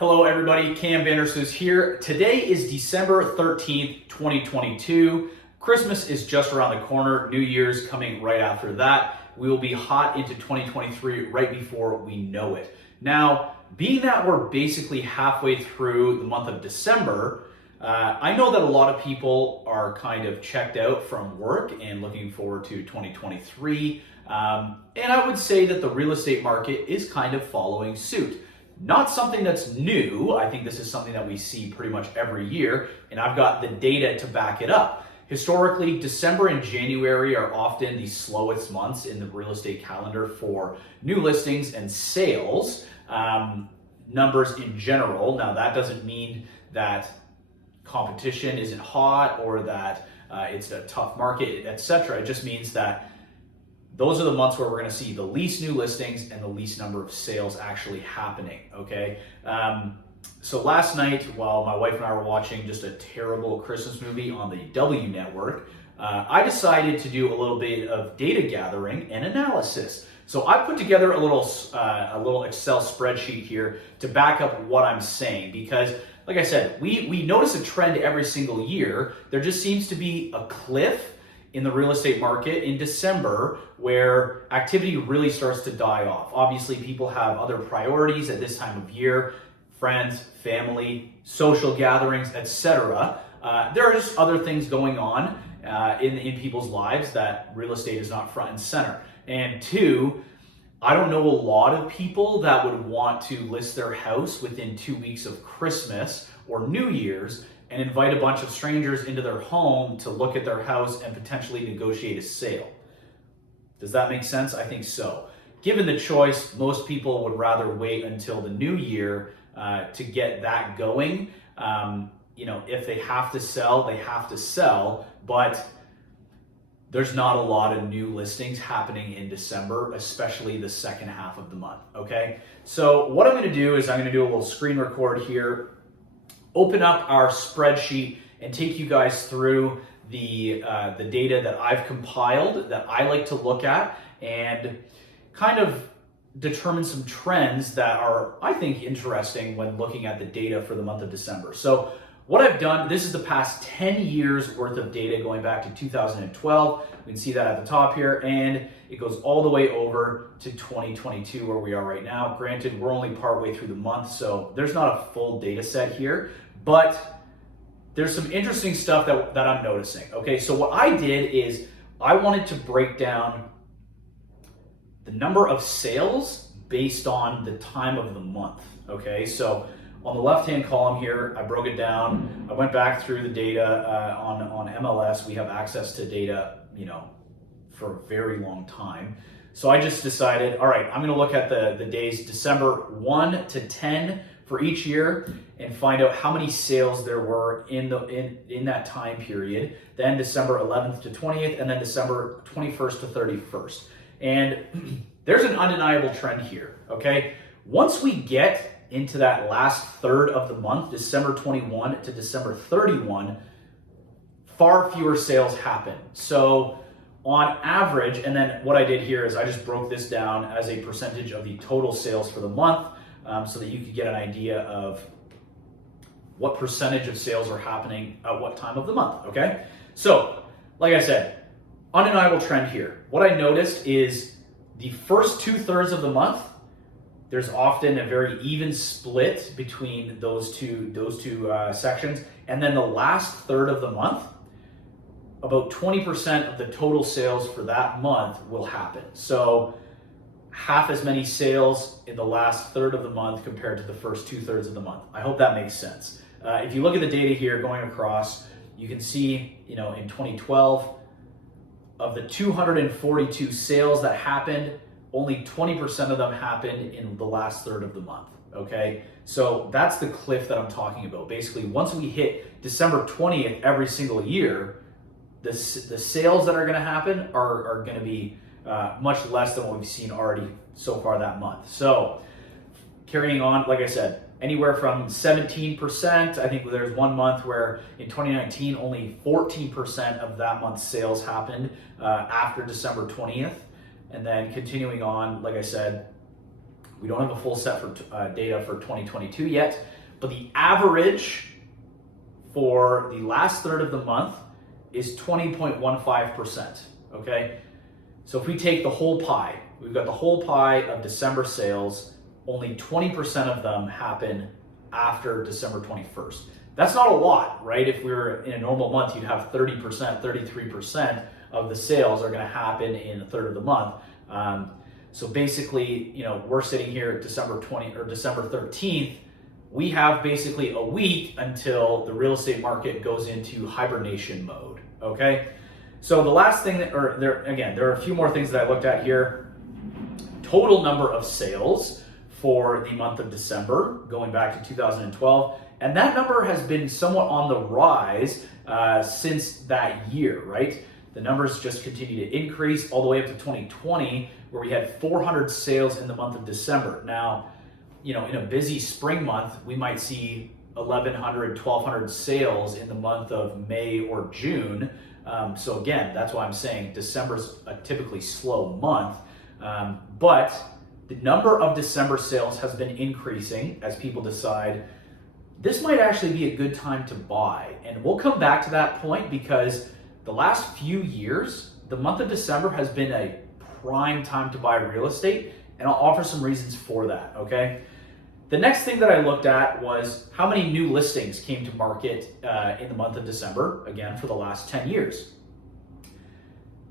Hello everybody, Cam Vandersloot here. Today is December 13th, 2022. Christmas is just around the corner. New Year's coming right after that. We will be hot into 2023 right before we know it. Now, being that we're basically halfway through the month of December, I know that a lot of people are kind of checked out from work and looking forward to 2023. And I would say that the real estate market is kind of following suit. Not something that's new. I think this is something that we see pretty much every year, and I've got the data to back it up. Historically, December and January are often the slowest months in the real estate calendar for new listings and sales numbers in general. Now, that doesn't mean that competition isn't hot or that it's a tough market, etc. It just means that those are the months where we're going to see the least new listings and the least number of sales actually happening, okay? So last night, while my wife and I were watching just a terrible Christmas movie on the W Network, I decided to do a little bit of data gathering and analysis. So I put together a little Excel spreadsheet here to back up what I'm saying, because like I said, we notice a trend every single year. There just seems to be a cliff in the real estate market in December where activity really starts to die off. Obviously, people have other priorities at this time of year, friends, family, social gatherings, etc. There are just other things going on in people's lives that real estate is not front and center. And two, I don't know a lot of people that would want to list their house within 2 weeks of Christmas or New Year's and invite a bunch of strangers into their home to look at their house and potentially negotiate a sale. Does that make sense? I think so. Given the choice, most people would rather wait until the new year to get that going. If they have to sell, they have to sell, but there's not a lot of new listings happening in December, especially the second half of the month, okay? So what I'm gonna do is I'm gonna do a little screen record here, open up our spreadsheet and take you guys through the data that I've compiled that I like to look at and kind of determine some trends that are, I think, interesting when looking at the data for the month of December. So what I've done, this is the past 10 years worth of data going back to 2012. We can see that at the top here, and it goes all the way over to 2022 where we are right now. Granted, we're only partway through the month, so there's not a full data set here, but there's some interesting stuff that I'm noticing. Okay, so what I did is I wanted to break down the number of sales based on the time of the month. Okay, so on the left-hand column here, I broke it down. I went back through the data on MLS. We have access to data, for a very long time. So I just decided, all right, I'm gonna look at the days December 1 to 10 for each year and find out how many sales there were in that time period. Then December 11th to 20th, and then December 21st to 31st. And there's an undeniable trend here, okay? Once we get into that last third of the month, December 21 to December 31, far fewer sales happen. So on average, and then what I did here is I just broke this down as a percentage of the total sales for the month so that you could get an idea of what percentage of sales are happening at what time of the month, okay? So, like I said, undeniable trend here. What I noticed is the first 2/3 of the month, there's often a very even split between those two sections. And then the last third of the month, about 20% of the total sales for that month will happen. So half as many sales in the last third of the month compared to the first 2/3 of the month. I hope that makes sense. If you look at the data here going across, you can see, in 2012, of the 242 sales that happened, only 20% of them happened in the last third of the month, okay? So that's the cliff that I'm talking about. Basically, once we hit December 20th every single year, the sales that are gonna happen are gonna be much less than what we've seen already so far that month. So carrying on, like I said, anywhere from 17%, I think there's one month where in 2019, only 14% of that month's sales happened after December 20th. And then continuing on, like I said, We don't have a full set for data for 2022 yet, but the average for the last third of the month is 20.15%, okay? So if we take the whole pie, we've got the whole pie of December sales, only 20% of them happen after December 21st. That's not a lot, right? If we were in a normal month, you'd have 30%, 33% of the sales are gonna happen in a third of the month. So basically, we're sitting here at December 13th. We have basically a week until the real estate market goes into hibernation mode, okay? So the last thing there are a few more things that I looked at here. Total number of sales for the month of December, going back to 2012. And that number has been somewhat on the rise since that year, right? The numbers just continue to increase all the way up to 2020, where we had 400 sales in the month of December. Now, in a busy spring month, we might see 1,100, 1,200 sales in the month of May or June. So again, that's why I'm saying December's a typically slow month. But the number of December sales has been increasing as people decide this might actually be a good time to buy. And we'll come back to that point because the last few years, the month of December has been a prime time to buy real estate, and I'll offer some reasons for that, okay? The next thing that I looked at was how many new listings came to market in the month of December, again, for the last 10 years.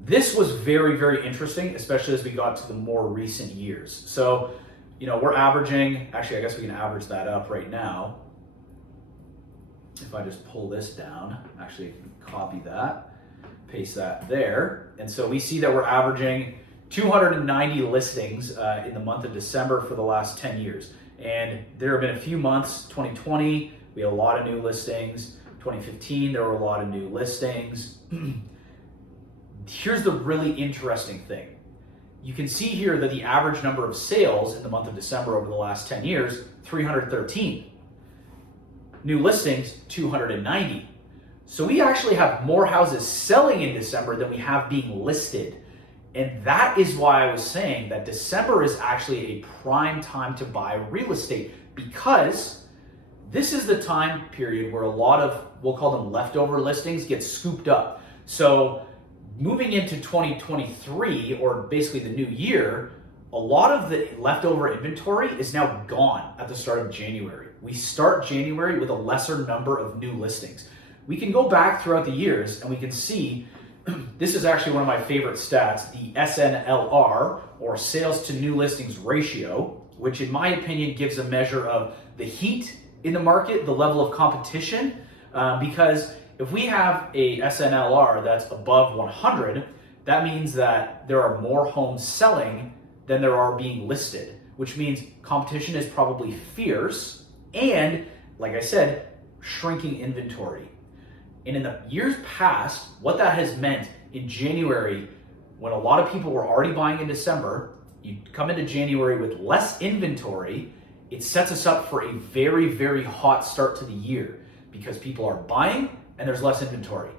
This was very, very interesting, especially as we got to the more recent years. So, we're averaging, actually, I guess we can average that up right now. If I just pull this down, actually copy that, paste that there. And so we see that we're averaging 290 listings in the month of December for the last 10 years. And there have been a few months, 2020, we had a lot of new listings. 2015, there were a lot of new listings. Here's the really interesting thing. You can see here that the average number of sales in the month of December over the last 10 years, 313. New listings, 290. So we actually have more houses selling in December than we have being listed. And that is why I was saying that December is actually a prime time to buy real estate, because this is the time period where a lot of, we'll call them leftover listings, get scooped up. So moving into 2023, or basically the new year, a lot of the leftover inventory is now gone at the start of January. We start January with a lesser number of new listings. We can go back throughout the years and we can see, this is actually one of my favorite stats, the SNLR, or sales to new listings ratio, which in my opinion gives a measure of the heat in the market, the level of competition, because if we have a SNLR that's above 100, that means that there are more homes selling than there are being listed, which means competition is probably fierce and, like I said, shrinking inventory. And in the years past, what that has meant in January, when a lot of people were already buying in December, you come into January with less inventory, it sets us up for a very, very hot start to the year because people are buying and there's less inventory.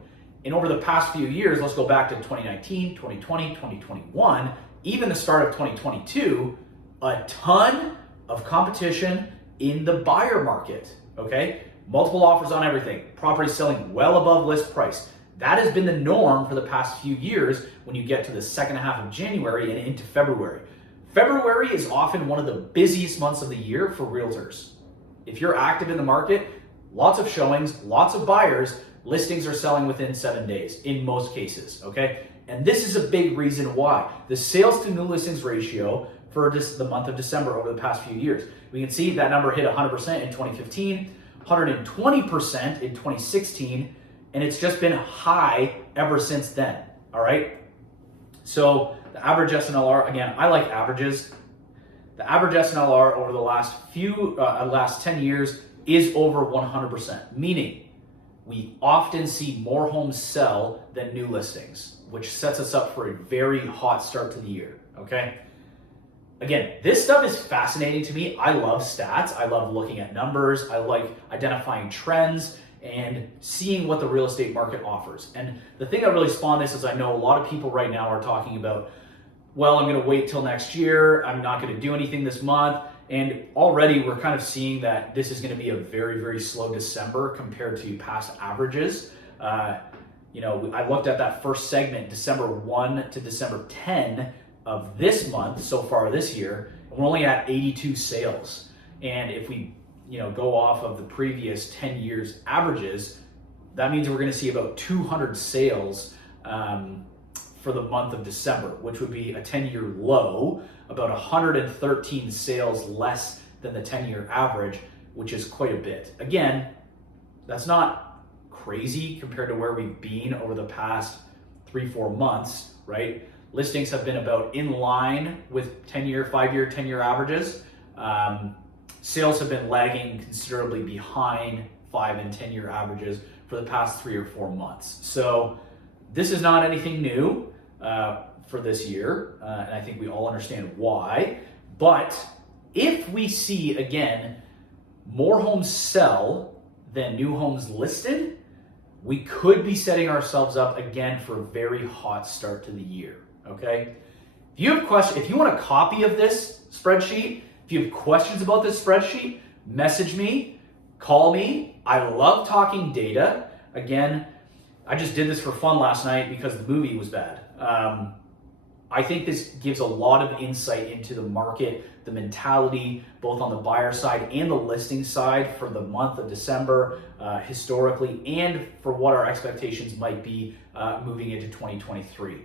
And over the past few years, let's go back to 2019, 2020, 2021, even the start of 2022, a ton of competition in the buyer market, okay? Multiple offers on everything, properties selling well above list price. That has been the norm for the past few years when you get to the second half of January and into February. February is often one of the busiest months of the year for realtors. If you're active in the market, lots of showings, lots of buyers, listings are selling within 7 days in most cases, okay? And this is a big reason why. The sales to new listings ratio for the month of December over the past few years. We can see that number hit 100% in 2015, 120% in 2016, and it's just been high ever since then, all right? So the average SNLR, again, I like averages. The average SNLR over the last 10 years is over 100%, meaning we often see more homes sell than new listings, which sets us up for a very hot start to the year, okay? Again, this stuff is fascinating to me. I love stats. I love looking at numbers. I like identifying trends and seeing what the real estate market offers. And the thing that really spawned this is I know a lot of people right now are talking about, well, I'm going to wait till next year. I'm not going to do anything this month. And already we're kind of seeing that this is going to be a very, very slow December compared to past averages. I looked at that first segment, December 1 to December 10 of this month so far this year, and we're only at 82 sales. And if we go off of the previous 10 years averages, that means we're going to see about 200 sales for the month of December, which would be a 10-year low, about 113 sales less than the 10-year average, which is quite a bit. Again, that's not crazy compared to where we've been over the past 3-4 months, right? Listings have been about in line with 5-year, 10-year averages. Sales have been lagging considerably behind 5 and 10-year averages for the past 3 or 4 months. So this is not anything new for this year, and I think we all understand why. But if we see, again, more homes sell than new homes listed, we could be setting ourselves up again for a very hot start to the year, okay? If you have questions, if you want a copy of this spreadsheet, if you have questions about this spreadsheet, message me, call me. I love talking data. Again, I just did this for fun last night because the movie was bad. I think this gives a lot of insight into the market, the mentality, both on the buyer side and the listing side for the month of December, historically, and for what our expectations might be moving into 2023.